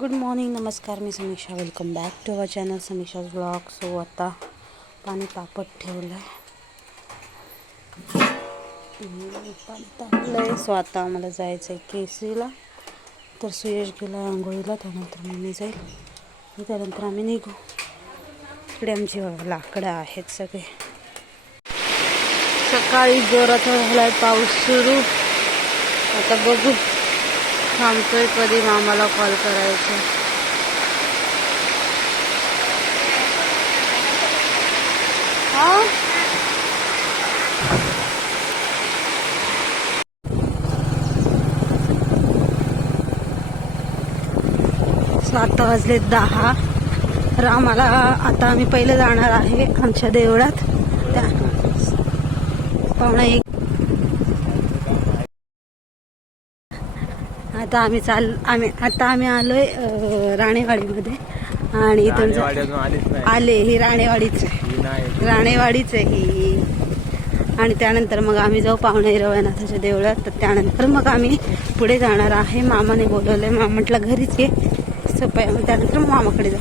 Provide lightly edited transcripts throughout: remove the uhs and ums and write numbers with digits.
Good morning, नमस्कार. मी Samiksha. Welcome back to our channel Samiksha's blog. So आता पाणी तापत ठेवलं आहे. पाणी तापलं आहे. सो आता आम्हाला जायचं आहे केसीला. तर सुयश गेला आंघोळीला, त्यानंतर मम्मी जाईल आणि त्यानंतर आम्ही निघू. इकडे आमची लाकडं आहेत सगळे. सकाळी जोराचा झाला आहे पाऊस सुरू. आता बघू थांबतोय कधी मामाला कॉल करायचं. आता वाजले 10. तर आम्हाला आता आम्ही पहिले जाणार आहे आमच्या देवळात. त्या 1:15 आता आम्ही आलोय राणेवाडीमध्ये. आणि इथून आले ही राणेवाडीच आहे ही. आणि त्यानंतर मग आम्ही जाऊ पावणे रवनाथाच्या देवळात. तर त्यानंतर मग आम्ही पुढे जाणार आहे. मामाने बोलवलंय. मामा म्हटलं घरीच ये. त्यानंतर मग मामाकडे जाऊ.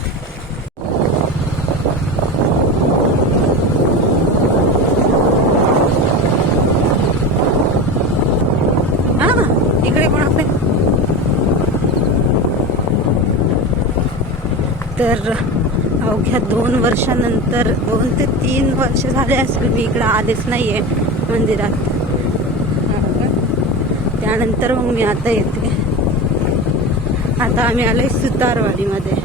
इकडे पण आपले तर अवघ्या 2 वर्षानंतर 2 ते 3 वर्ष झाले असेल मी इकडं आलेच नाही आहे मंदिरात. त्यानंतर मग मी आता येते. आता आम्ही आलोय सुतारवाडीमध्ये.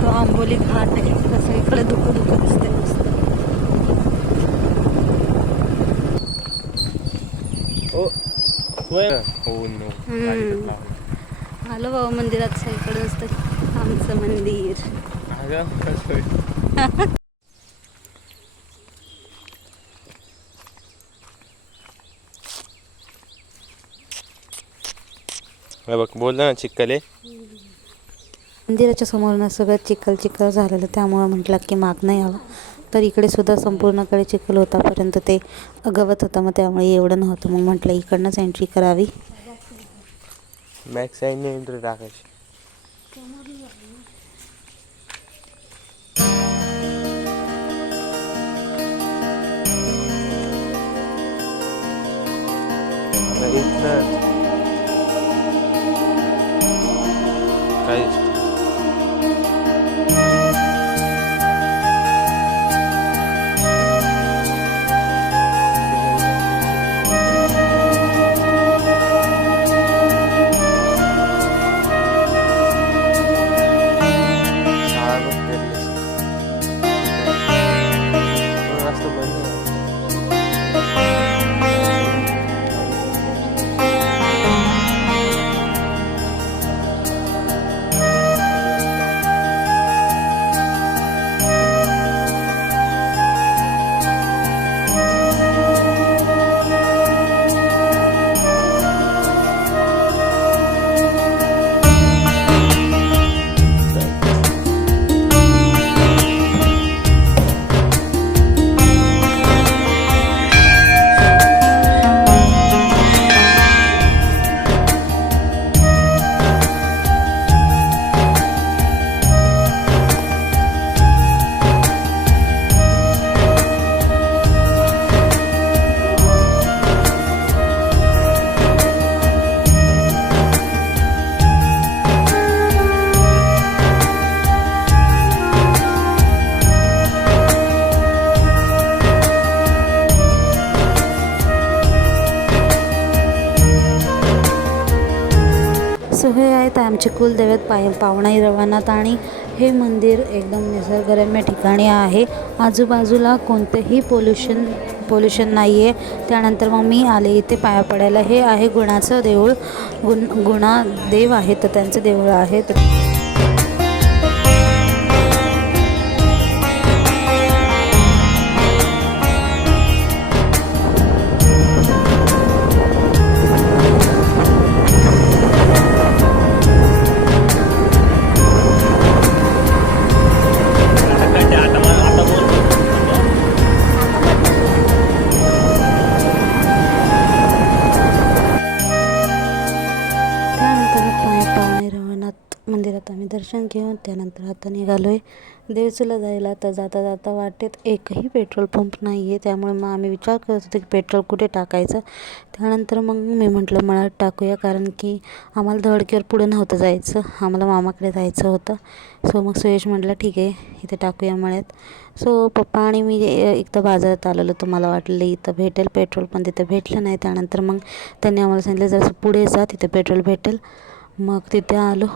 तो आंबोली घाट आहे. कसं इकडे दुःख दिसते मस्त. आलो बाबा मंदिरात. इकडे असतं आमचं मंदिर. बघ बोल ना, चिखल आहे मंदिराच्या समोर सगळं चिखल झालेलं. त्यामुळं म्हटलं की माग नाही यावं. तर इकडे सुद्धा संपूर्णकडे चिखल होता, परंतु ते गवत होतं. मग त्यामुळे एवढं नव्हतं. मग म्हटलं इकडनंच एंट्री करावी. मॅक्स एंट्री टाकायची. सो हे आहेत आमचे कुलदैवत पावणाई रवनाथ. आणि हे मंदिर एकदम निसर्गरम्य ठिकाणी आहे. आजूबाजूला कोणतेही पोल्युशन नाही आहे. त्यानंतर मग मी आले इथे पाया पडायला. हे आहे गुणाचं देऊळ. गुणादेव आहे तर त्यांचं देऊळ आहे. दर्शन घेऊन त्यानंतर आता निघालो आहे देवचूला जायला. तर जाता जाता वाटेत एकही पेट्रोल पंप नाही आहे, त्यामुळे मग आम्ही विचार करत होतो की पेट्रोल कुठे टाकायचं. त्यानंतर मग मी म्हटलं मळ्यात टाकूया, कारण की आम्हाला धडकीवर पुढे नव्हतं जायचं, आम्हाला मामाकडे जायचं होतं. सो मग सुयश म्हटलं ठीक आहे इथे टाकूया मळ्यात. सो पप्पा आणि मी एकदा बाजारात आलेलो, तर मला वाटलं इथं भेटेल पेट्रोल, पण तिथं भेटलं नाही. त्यानंतर मग त्यांनी आम्हाला सांगितलं जरासं पुढे जा तिथे पेट्रोल भेटेल. मग तिथे आलो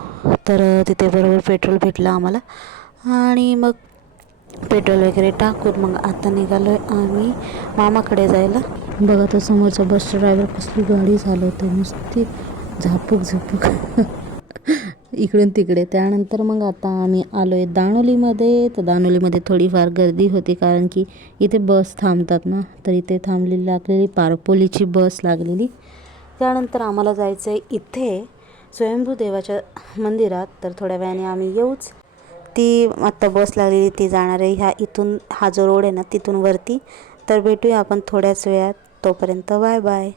तर तिथे बरोबर पेट्रोल भेटलं आम्हाला आणि मग पेट्रोल वगैरे टाकून मग आता निघालो आहे आम्ही मामाकडे जायला. बघा तर समोरचा बसचा ड्रायव्हर कसली गाडी चालवतो, नुसती झापूक झापूक इकडून तिकडे. त्यानंतर मग आता आम्ही आलो आहे दाणोलीमध्ये. तर दाणोलीमध्ये थोडीफार गर्दी होती, कारण की इथे बस थांबतात ना, तर इथे लागलेली पारपोलीची बस लागलेली. त्यानंतर आम्हाला जायचं आहे इथे स्वयंभू देवाच्या मंदिरात, तर थोड्या वेळाने आम्ही येऊच. ती आत्ता बस लागलेली ती जाणार आहे ह्या इथून, हा जो रोड आहे ना तिथून वरती. तर भेटूया आपण थोड्याच वेळात, तोपर्यंत बाय बाय.